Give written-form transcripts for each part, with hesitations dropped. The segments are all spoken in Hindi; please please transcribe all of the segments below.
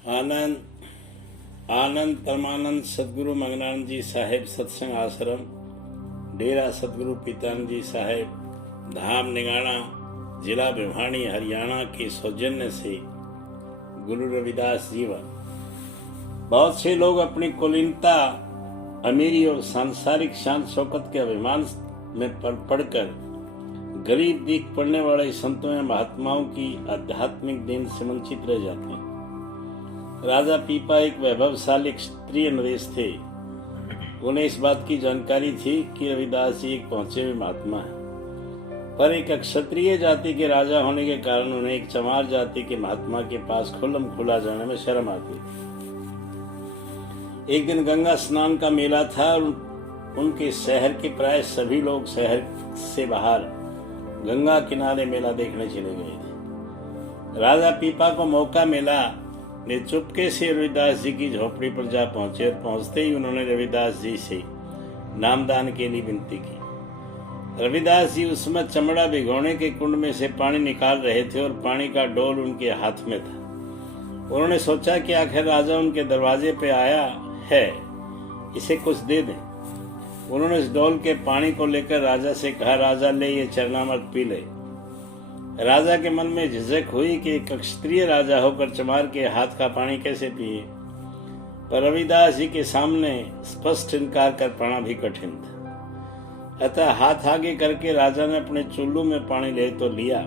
आनंद परमानंद सतगुरु मंगनानंद जी साहेब सत्संग आश्रम डेरा सतगुरु पीतानंद जी साहेब धाम निगाना जिला भिवानी हरियाणा के सौजन्य से गुरु रविदास जीवन। बहुत से लोग अपनी कुलीनता, अमीरी और सांसारिक शान शौकत के अभिमान में पढ़कर गरीब दिख पड़ने वाले संतों या महात्माओं की आध्यात्मिक देन से वंचित रह जाते हैं। राजा पीपा एक वैभवशाली क्षत्रिय नरेश थे। उन्हें इस बात की जानकारी थी कि रविदास जी एक पहुंचे हुए महात्मा है, पर एक क्षत्रिय जाति के राजा होने के कारण उन्हें एक चमार जाति के महात्मा के पास खुल्लम खुला जाने में शर्म आती। एक दिन गंगा स्नान का मेला था और उनके शहर के प्राय सभी लोग शहर से बाहर गंगा किनारे मेला देखने चले गए थे। राजा पीपा को मौका मिला, ने चुपके से रविदास जी की झोपड़ी पर जा पहुंचे और पहुंचते ही उन्होंने रविदास जी से नामदान के लिए विनती की। रविदास जी उस समय चमड़ा भिगोने के कुंड में से पानी निकाल रहे थे और पानी का डोल उनके हाथ में था। उन्होंने सोचा कि आखिर राजा उनके दरवाजे पे आया है, इसे कुछ दे दें। उन्होंने इस डोल के पानी को लेकर राजा से कहा, राजा ले ये चरणामृत पी ले। राजा के मन में झिझक हुई कि एक क्षत्रिय राजा होकर चमार के हाथ का पानी कैसे पिए, पर रविदास जी के सामने स्पष्ट इनकार कर पाना भी कठिन था। अतः हाथ आगे करके राजा ने अपने चुल्लू में पानी ले तो लिया,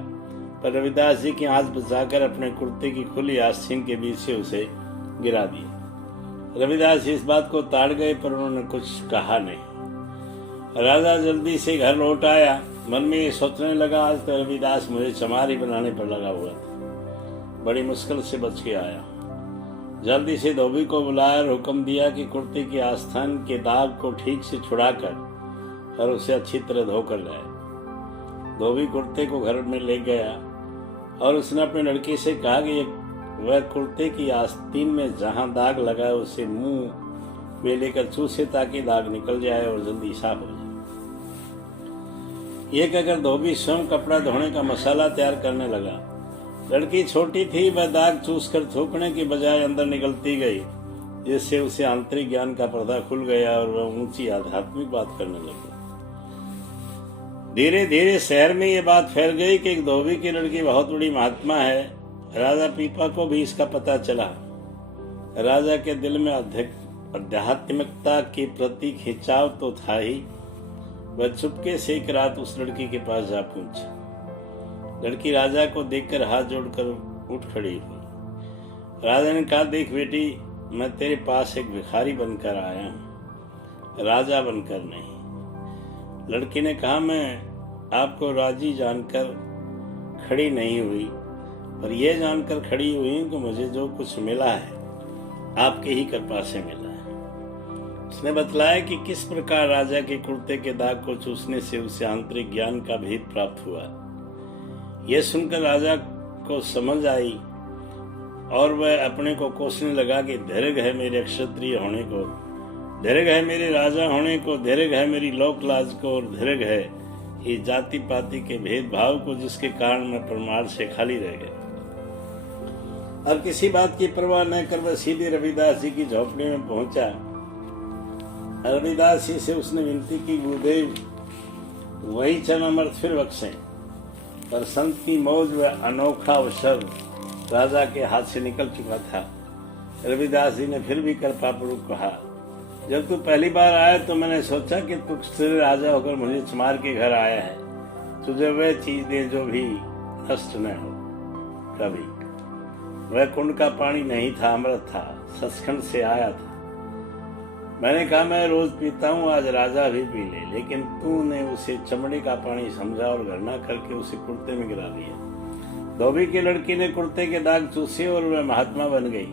पर रविदास जी की आंच बचाकर अपने कुर्ते की खुली आस्तीन के बीच से उसे गिरा दिया। रविदास जी इस बात को ताड़ गए, पर उन्होंने कुछ कहा नहीं। राजा जल्दी से घर लौट आया। मन में ये सोचने लगा, आज तो रविदास मुझे चमार ही बनाने पर लगा हुआ था। बड़ी मुश्किल से बच के आया। जल्दी से धोबी को बुलाया और हुक्म दिया कि कुर्ते की आस्थान के दाग को ठीक से छुड़ाकर और उसे अच्छी तरह धोकर लाए। धोबी कुर्ते को घर में ले गया और उसने अपने लड़के से कहा कि वह कुर्ते की आस्तीन में जहां दाग लगा है उसे मुंह में लेकर चूसे ताकि दाग निकल जाए और जल्दी साफ हो जाए। ये कहकर धोबी स्वयं कपड़ा धोने का मसाला तैयार करने लगा। लड़की छोटी थी, वह दाग चूस कर थूकने की बजाय अंदर निकलती गई, जिससे उसे आंतरिक ज्ञान का पर्दा खुल गया और वह ऊंची आध्यात्मिक बात करने लगी। धीरे धीरे शहर में ये बात फैल गई कि एक धोबी की लड़की बहुत बड़ी महात्मा है। राजा पीपा को भी इसका पता चला। राजा के दिल में आध्यात्मिकता के प्रति खिंचाव तो था ही। वह चुपके से एक रात उस लड़की के पास जा पहुंचा। लड़की राजा को देखकर हाथ जोड़कर उठ खड़ी हुई। राजा ने कहा, देख बेटी, मैं तेरे पास एक भिखारी बनकर आया हूं, राजा बनकर नहीं। लड़की ने कहा, मैं आपको राजी जानकर खड़ी नहीं हुई, पर यह जानकर खड़ी हुई कि मुझे जो कुछ मिला है आपके ही कृपा से मिला है। उसने बतलाया कि किस प्रकार राजा के कुर्ते के दाग को चूसने से उसे आंतरिक ज्ञान का भेद प्राप्त हुआ। यह सुनकर राजा को समझ आई और वह अपने को कोसने लगा कि धैर्य है मेरे क्षत्रिय होने को, धैर्य है मेरे राजा होने को, धैर्य है मेरी लोक लाज को, और धैर्य है ये जाति पाति के भेदभाव को, जिसके कारण मैं परमार्थ से खाली रह गया। अब किसी बात की परवाह न कर वह सीधे रविदास जी की झोपड़ी में पहुंचा। रविदास जी से उसने विनती की, गुरुदेव वही चरणामृत फिर बख्शें। पर संत की मौज व अनोखा अवसर राजा के हाथ से निकल चुका था। रविदास जी ने फिर भी कृपापूर्वक कहा, जब तू पहली बार आया तो मैंने सोचा कि तू क्षत्रिय राजा होकर मुझे चमार के घर आया है, तुझे वह चीज दे जो भी नष्ट न हो कभी। वह कुंड का पानी नहीं था, अमृत था, सचखंड से आया था। मैंने कहा, मैं रोज पीता हूँ, आज राजा भी पी ले, लेकिन तूने उसे चमड़े का पानी समझा और गणना करके उसे कुर्ते में गिरा दिया। धोबी की लड़की ने कुर्ते के दाग चूसे और वह महात्मा बन गई।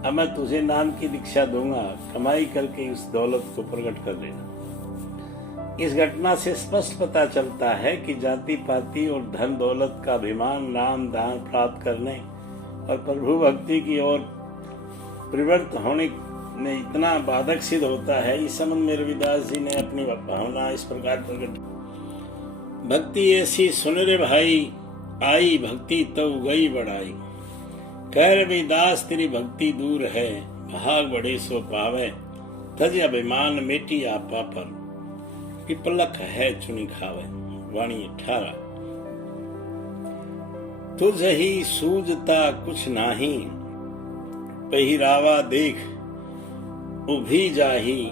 अब मैं तुझे नाम की दीक्षा दूंगा, कमाई करके इस दौलत को प्रकट कर देना। इस घटना से स्पष्ट पता चलता है कि जाति पाति और धन दौलत का अभिमान नाम दान प्राप्त करने और प्रभु भक्ति की ओर प्रवृत्त होने में इतना बाधक सिद्ध होता है। इस संबंध में रविदास जी ने अपनी भावना इस प्रकार प्रकट, भक्ति ऐसी सुन रे भाई, आई भक्ति तो गई बढ़ाई, कह रविदास तेरी भक्ति दूर है, भाग बड़े सो पावे, तज अभिमान मेटी आपा पर, पिपलक है चुनी खावे। वाणी 18। तुझ ही सूझता कुछ नाही, पहिरावा देख उभी जाही,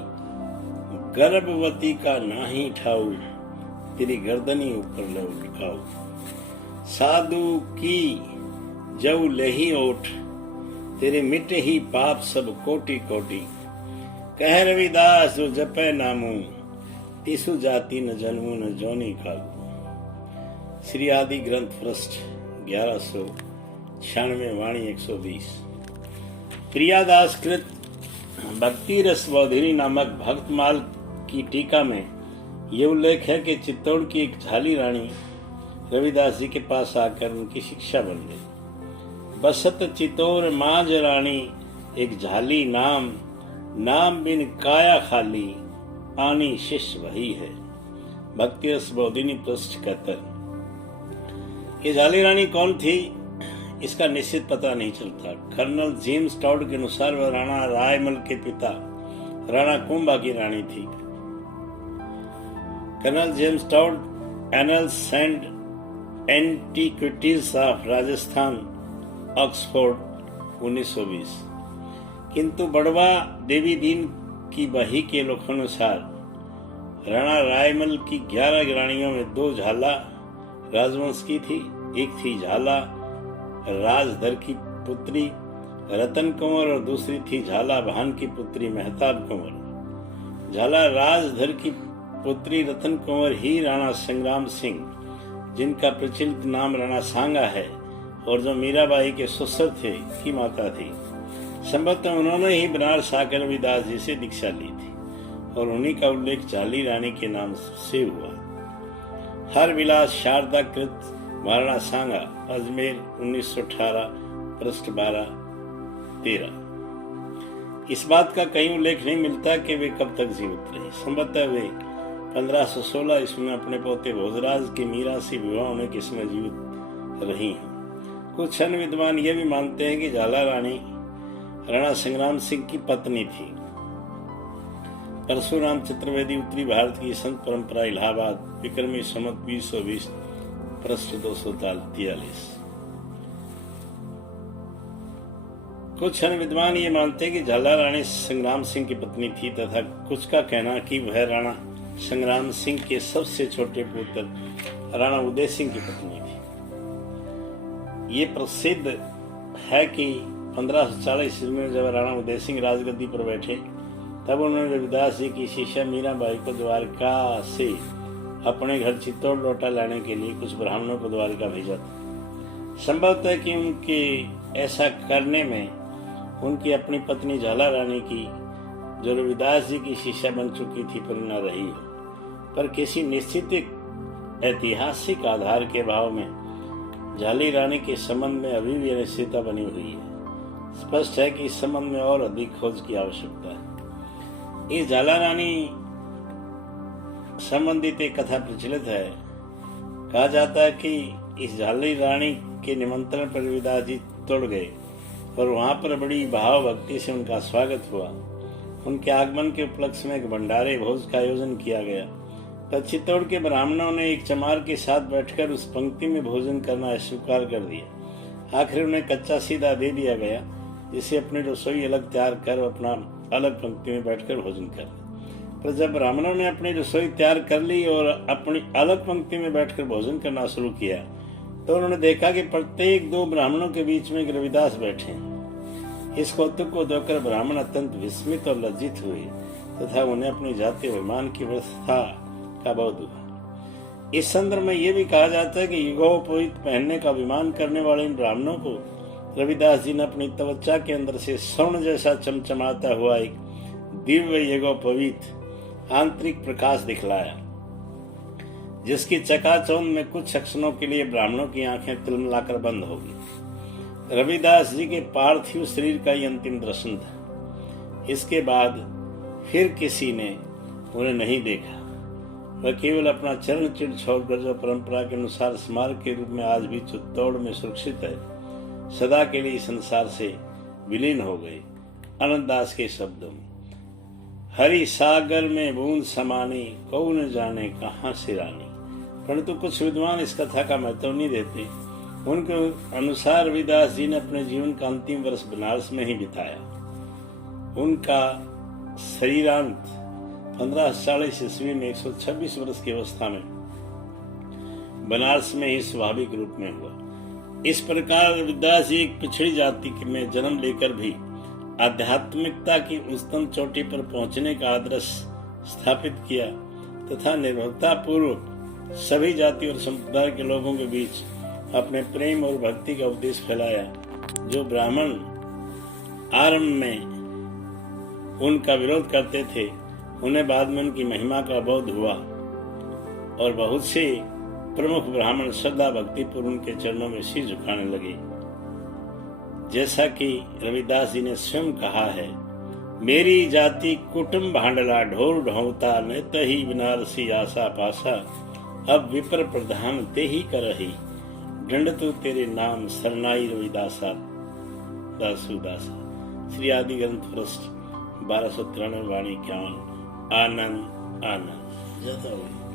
गर्भवती का नाही ठाऊ, तेरी गर्दनी ऊपर लटकाऊ। साधु की जऊ लही ओठ, तेरे मिट ही पाप सब कोटि कोटि। कह रविदास जो जपै नामू, तिसु जाति न जन्मू न जोनी कागू। श्री आदि ग्रंथ पृष्ठ 1196, वाणी 120। प्रियादास कृत भक्ति रस बौधिनी नामक भक्तमाल की टीका में ये उल्लेख है कि चित्तौड़ की एक झाली रानी रविदास जी के पास आकर उनकी शिक्षा बन गई। बसत चितौर माज रानी, एक झाली नाम, नाम बिन काया खाली, आनी शिष्य वही है। भक्ति रस बौधिनी पृष्ठ 71। ये झाली रानी कौन थी, इसका निश्चित पता नहीं चलता। कर्नल जेम्स टॉड के अनुसार वह राणा रायमल के पिता राणा कुंभा की रानी थी। Colonel James Tod, annals and antiquities of Rajasthan, Oxford 1920। किंतु बड़वा देवी दीन की बही के लोकानुसार राणा रायमल की 11 रानियों में 2 झाला राजवंश की थी। एक थी झाला राजधर की पुत्री रतन कंवर और दूसरी थी झाला भान की पुत्री मेहताब कंवर। झाला राजधर की पुत्री रतन कंवर ही राणा संग्राम सिंह, जिनका प्रचलित नाम राणा सांगा है और जो मीराबाई के ससुर थे, की माता थी। संभवतः उन्होंने ही बनारस आकर रविदास जी से दीक्षा ली थी और उन्हीं का उल्लेख झाली रानी के नाम से हुआ। हर विलास शारदा कृत महाराणा सांगा, अजमेर 1918, पृष्ठ 12-13। इस बात का कहीं उल्लेख नहीं मिलता कि वे कब तक जीवित रहे। संभवतः वे 1516 ईस्वी में अपने पोते भोजराज के मीरा से विवाह होने के समय जीवित रही हैं। कुछ अन्य विद्वान ये भी मानते हैं कि झाला रानी राणा संग्राम सिंह की पत्नी थी। परशुराम चतुर्वेदी, उत्तरी भारत की संत परंपरा, इलाहाबाद, विक्रमी संवत 2020, पृष्ठ 243। कुछ अन्य विद्वान ये मानते हैं कि झाला रानी संग्राम सिंह की पत्नी थी तथा कुछ का कहना कि वह राणा संग्राम सिंह के सबसे छोटे पुत्र राणा उदय सिंह की पत्नी थी। ये प्रसिद्ध है कि 1540 ईस्वी में जब राणा उदय सिंह राजगद्दी पर बैठे तब उन्होंने रविदास जी की शिष्या मीराबाई को द्वारका से अपने घर चित्तौड़ लौटा लाने के लिए कुछ ब्राह्मणों को द्वारका भेजा था। संभवतः है कि उनके ऐसा करने में उनकी अपनी पत्नी झाला रानी की, जो रविदास जी की शिष्या बन चुकी थी, प्रेरणा रही हो, पर किसी निश्चित ऐतिहासिक आधार के अभाव में झाली रानी के संबंध में अभी भी अनिश्चितता बनी हुई है। स्पष्ट है कि इस संबंध में और अधिक खोज की आवश्यकता है। इस झाला रानी संबंधित एक कथा प्रचलित है। कहा जाता है कि इस झाली रानी के निमंत्रण पर रविदास जी तोड़ गए और वहां पर बड़ी भाव भक्ति से उनका स्वागत हुआ। उनके आगमन के उपलक्ष्य में एक भंडारे भोज का आयोजन किया गया। तब चित्तौड़ के ब्राह्मणों ने एक चमार के साथ बैठकर उस पंक्ति में भोजन करना अस्वीकार कर दिया। आखिर उन्हें कच्चा सीधा दे दिया गया, जिसे अपनी रसोई अलग तैयार कर अपना अलग पंक्ति में बैठकर भोजन कर। पर जब ब्राह्मणों ने अपनी रसोई तैयार कर ली और अपनी अलग पंक्ति में बैठकर भोजन करना शुरू किया तो उन्होंने देखा कि प्रत्येक 2 ब्राह्मणों के बीच में एक रविदास बैठे। इस कौतुक को देखकर ब्राह्मण अत्यंत विस्मित और लज्जित हुए तथा उन्हें अपनी जाति अभिमान की व्यवस्था का बोध हुआ। इस संदर्भ में यह भी कहा जाता है कि युगोपवीत पहनने का अभिमान करने वाले इन ब्राह्मणों को रविदास जी ने अपनी त्वचा के अंदर से स्वर्ण जैसा चमचमाता हुआ एक दिव्य यज्ञोपवीत आंतरिक प्रकाश दिखलाया, जिसकी चकाचौंध में कुछ क्षणों के लिए ब्राह्मणों की आंखें तिलमिलाकर बंद हो गई। रविदास जी के पार्थिव शरीर का ही अंतिम दर्शन था। इसके बाद फिर किसी ने उन्हें नहीं देखा। वह केवल अपना चरण चिन्ह छोड़कर, जो परंपरा के अनुसार स्मारक के रूप में आज भी चित्तौड़ में सुरक्षित है, सदा के लिए संसार से विलीन हो गए। अनंतदास के शब्दों में, हरि सागर में बूंद समानी, कौन जाने कहाँ से रानी। परंतु कुछ विद्वान इस कथा का महत्व नहीं देते। उनके अनुसार रविदास जी ने अपने जीवन का अंतिम वर्ष बनारस में ही बिताया। उनका शरीरांत 1540 ईस्वी में 126 वर्ष की अवस्था में बनारस में ही स्वाभाविक रूप में हुआ। इस प्रकार रविदास जी एक पिछड़ी जाति में जन्म लेकर भी आध्यात्मिकता की उच्चतम चोटी पर पहुंचने का आदर्श स्थापित किया तथा निर्भरता पूर्वक सभी जाति और संप्रदाय के लोगों के बीच अपने प्रेम और भक्ति का उपदेश फैलाया। जो ब्राह्मण आरंभ में उनका विरोध करते थे, उन्हें बाद में उनकी महिमा का बोध हुआ और बहुत से प्रमुख ब्राह्मण श्रद्धा भक्ति पूर्व उनके चरणों में शीश झुकाने लगे। जैसा कि रविदास जी ने स्वयं कहा है, मेरी जाति कुटुंब भांडला ढोर ढोता न तही बनारसी आशा पासा, अब विप्र प्रधान ते ही करही, दंड तो तेरे नाम सरनाई रविदासा दासु दासा। श्री आदि ग्रंथ पृष्ठ 1293 वाणी 51। आनंद आनंद। जय हो।